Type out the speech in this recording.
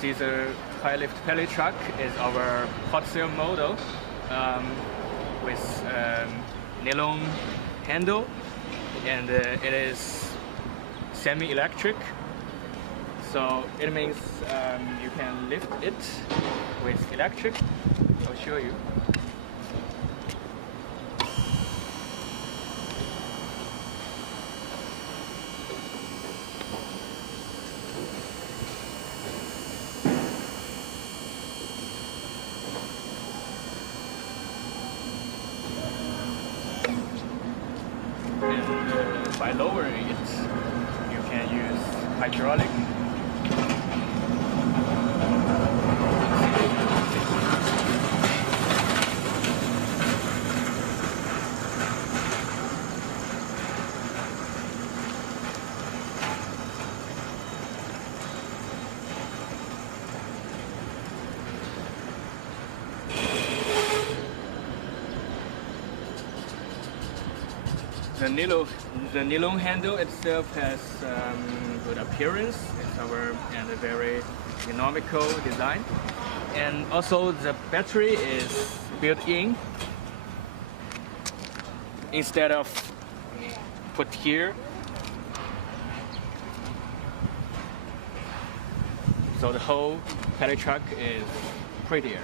scissor high lift pallet truck is our hot sale model with nylon handle, and it is semi-electric. So it means you can lift it with electric. I'll show you. And by lowering it, you can use hydraulic. The nylon handle itself has good appearance. It's and a very economical design, and also the battery is built in instead of put here. So the whole pallet truck is prettier.